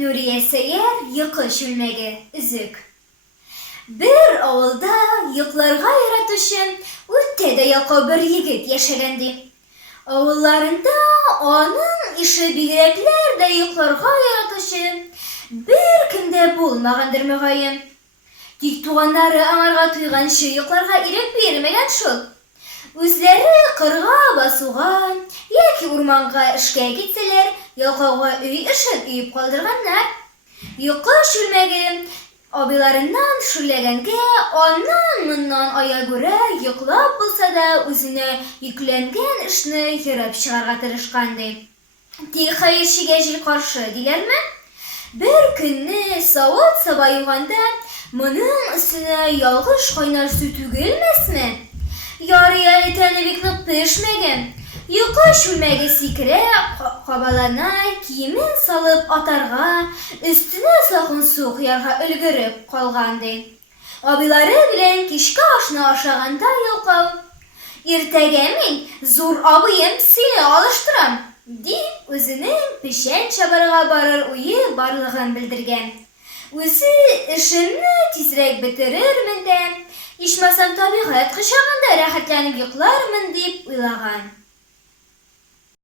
Nuriye Seyer Yıkı Şülmegi Üzük. Bir avulda yıklarga yaratışın üttede yaka bir yigit yaşagandı. Avullarında onun işi bigirekler de yıklarga yaratışın bir kimde bulmagandır mühayim. Dik tuğanları anarga tuygan şu yıklarga irek bermegen şul. Üzleri kırga basugan, yaki urmanga işke gitseler, yakaga üy ışık üyüp kaldırganlar. Yıkı şülmegi abilarından şüllegenge, ondan mından aya göre yıklap bulsa da üzüne yüklengen işini yırıp çıkarga tırışkandı. Dik hayır şigecil karşı dilermi? Bir günni savat sabayıganda mının üstüne yalgış kaynar sütü gelmesmi? Yarı tenebikni pişmegen, yıkı şülmegi sikire kabalana kimin salıp atarga, üstüne sakın su kıyarga ülgürüp kalgandı. Abiları bilen kişki aşına aşağında yıkı. İrtegemin zor abiyim seni alıştıram, deyip özünün pişen çabarıga barır uyu barlığın bildirgen. Özü işini tizrek bitirirmin de, İşmasam tabi hayat kışağında rahatlanıp yıklarmın deyip uylagan.